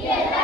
y